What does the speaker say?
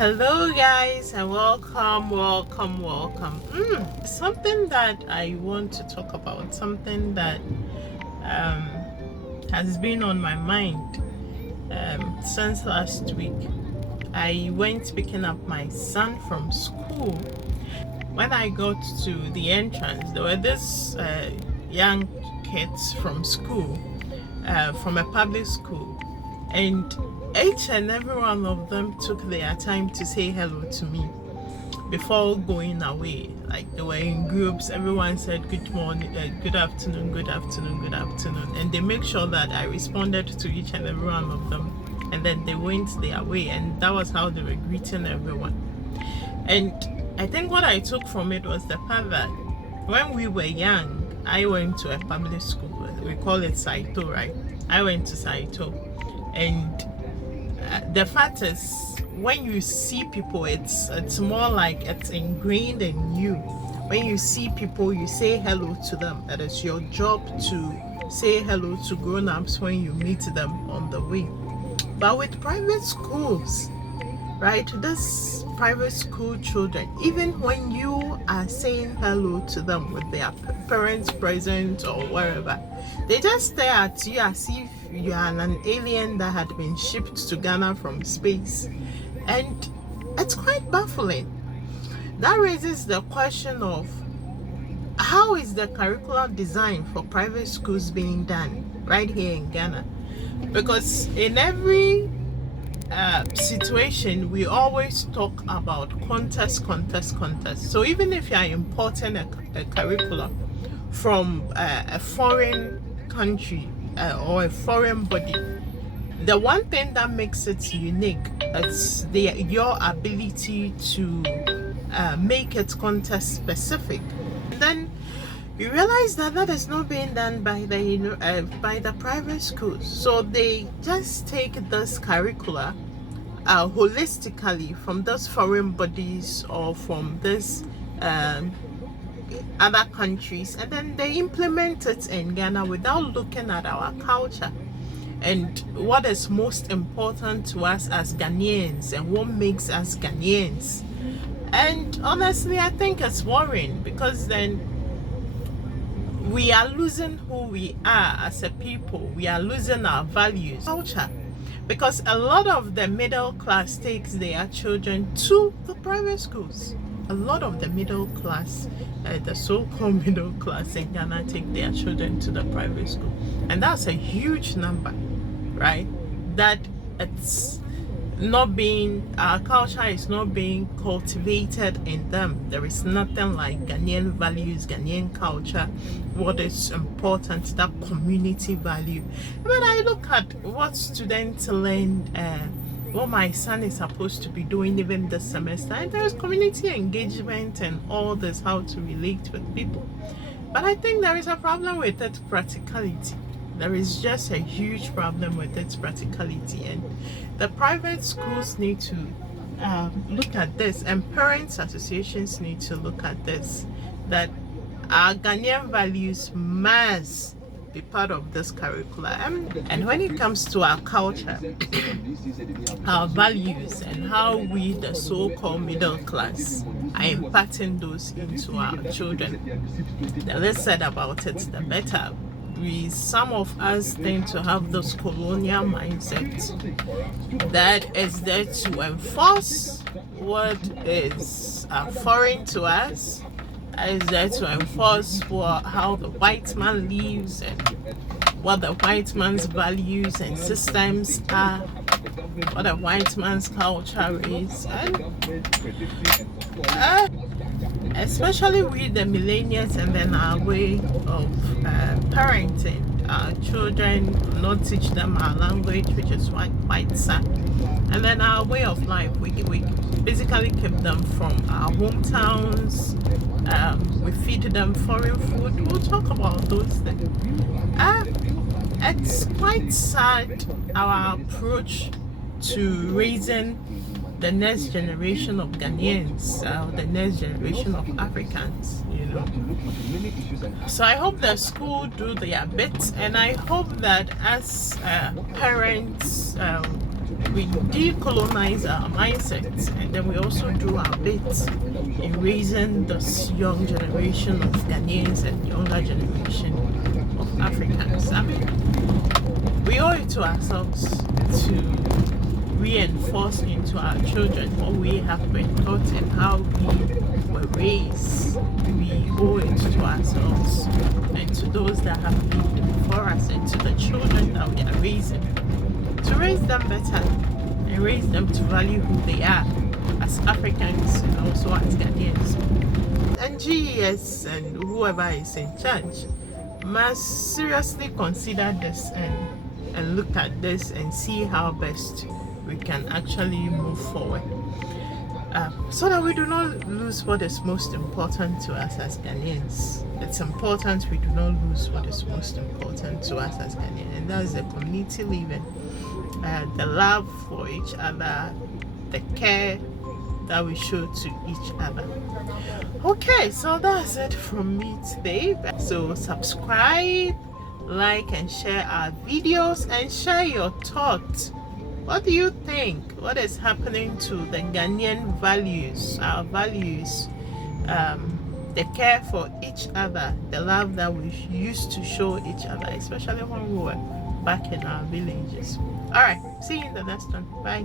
Hello guys and welcome. Something that I want to talk about, something that um, has been on my mind since last week. I went picking up my son from school. When I got to the entrance, there were these young kids from school, from a public school, and each and every one of them took their time to say hello to me before going away. Like, they were in groups, everyone said good morning, good afternoon, and they make sure that I responded to each and every one of them, and then they went their way, and that was how they were greeting everyone. And I think what I took from it was the fact that when we were young, I went to a public school. We call it Saito, right? I went to Saito, and the fact is, when you see people, it's more like it's ingrained in you. When you see people, you say hello to them. It is your job to say hello to grown-ups when you meet them on the way. But with private schools, right, this private school children, even when you are saying hello to them with their parents present or wherever, they just stare at you as if you are an alien that had been shipped to Ghana from space. And it's quite baffling. That raises the question of, how is the curriculum design for private schools being done right here in Ghana? Because in every situation, we always talk about contest. So even if you are importing a curriculum from a foreign country or a foreign body, the one thing that makes it unique is your ability to make it contest specific. And then you realize that that is not being done by the private schools. So they just take this curricula holistically from those foreign bodies or from this other countries, and then they implement it in Ghana without looking at our culture and what is most important to us as Ghanaians and what makes us Ghanaians. And honestly, I think it's worrying, because then we are losing who we are as a people. We are losing our values, culture, because a lot of the middle class takes their children to the private schools. A lot of the middle class, the so-called middle class in Ghana, take their children to the private school, and that's a huge number, right? That it's not being, our culture is not being cultivated in them. There is nothing like Ghanaian values, Ghanaian culture, what is important, that community value. When I look at what students learn, what my son is supposed to be doing even this semester, and there is community engagement and all this, how to relate with people. But I think there is a problem with its practicality. There is just a huge problem with its practicality, and the private schools need to look at this, and parents associations need to look at this, that our Ghanaian values must be part of this curriculum. And when it comes to our culture, our values, and how we, the so-called middle class, are imparting those into our children, the less said about it, the better. Some of us tend to have this colonial mindset that is there to enforce what is foreign to us, is there to enforce how the white man lives and what the white man's values and systems are, what the white man's culture is. And especially with the millennials, and then our way of parenting our children, not teach them our language, which is quite sad. And then our way of life, we basically keep them from our hometowns. We feed them foreign food. We'll talk about those things. It's quite sad, our approach to raising the next generation of Ghanaians, the next generation of Africans, you know. So I hope the school do their bit, and I hope that as parents we decolonize our mindsets, and then we also do our bit in raising this young generation of Ghanaians and younger generation of Africans. I mean, we owe it to ourselves to reinforce into our children what we have been taught and how we were raised. We owe it to ourselves and to those that have lived before us and to the children that we are raising, to raise them better and raise them to value who they are as Africans and also as Ghanaians. And GES and whoever is in charge must seriously consider this and look at this and see how best we can actually move forward, so that we do not lose what is most important to us as Ghanaians. It's important we do not lose what is most important to us as Ghanaians, and that is the community living, the love for each other, the care that we show to each other. Okay, so that's it from me today. So subscribe, like and share our videos, and share your thoughts. What do you think? What is happening to the Ghanaian values, our values, the care for each other, the love that we used to show each other, especially when we were back in our villages? All right, see you in the next one. Bye.